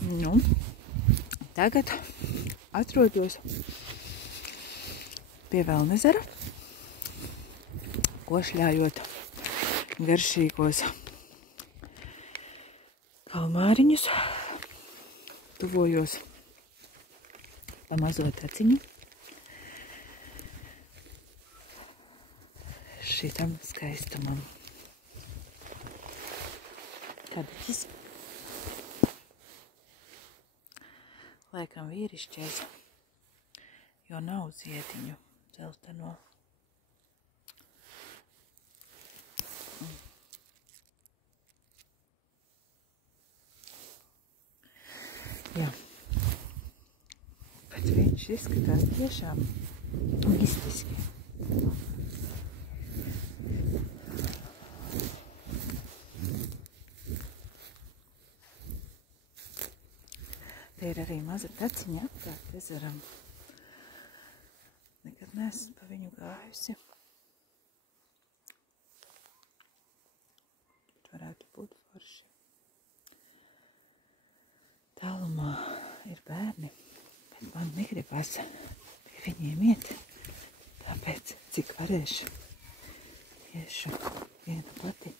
Nu, tagad atrodos pie Velnezera, košļājot garšīgos kalmāriņus. Tuvojos pa mazo taciņu. Šitam skaistumam. Kabeķis. Laikam vīrišķais, jo nav ziediņu dzelteno. Jā. Bet viņš izskatās tiešām mistiski. Te ir arī maza taciņa apkārt ezeram. Nekad neesmu pa viņu gājusi. Bet varētu būt forši. Tālumā ir bērni, bet man negribas pie viņiem iet. Tāpēc, cik varēšu, iešu viena pati.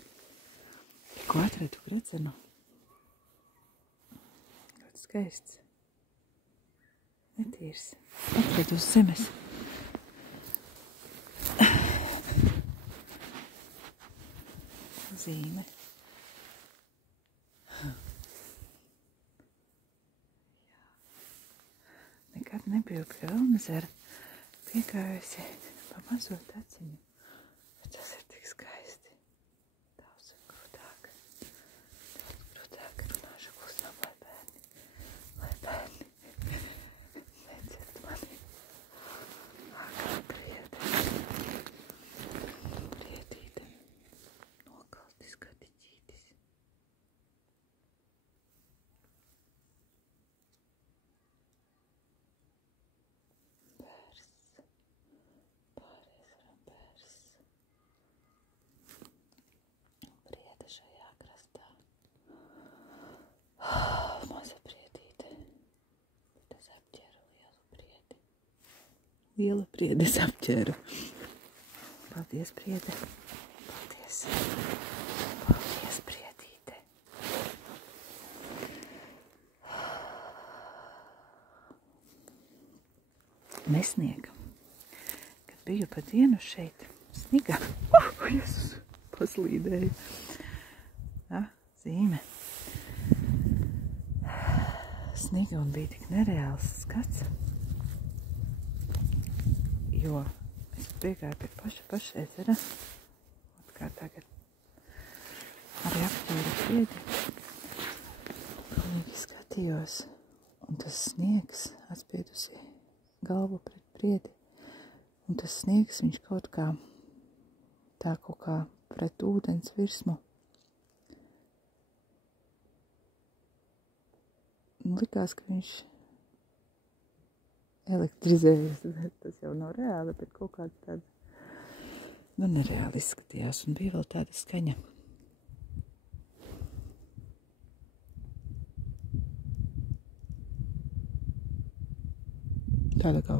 Ko atradu gredzenu. Ļoti skaists. Netīrs. Atradu uz zemes. Zīme. Nekad nebiju pie Velnezera piegājusi pa mazo taciņu. Bet tas ir tik skaisti. Daudz grūtāk. Daudz grūtāk runāšu klusām, lai bērni nedzird mani. Kā priede. Priedīte. Nokaltis katiķītis. Šajā krastā. Maza priedīte. Bet es apķēru lielu priedi. Liela priede es apķēru. Paldies, priede. Paldies. Paldies, priedīte. Nesniega. Kad biju pa dienu šeit, sniga. Jezus, paslīdēju. Ja, zīme. Sniga un bija tik nereāls skats, jo es piegāju pie paša ezera, kā tagad arī apķēru priedi, pilnīgi skatījos, un tas sniegs atspiedusi galvu pret priedi, un tas sniegs viņš kaut kā pret ūdens virsmu. Likās, ka viņš elektrizējas, bet tas jau nav reāli, bet kaut kāds tāds, nereāli izskatījās, un bija vēl tāda skaņa. Tāda kā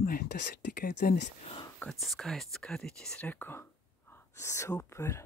Nē, tas ir tikai dzenis. Kāds skaists kadiķis, reku. Super.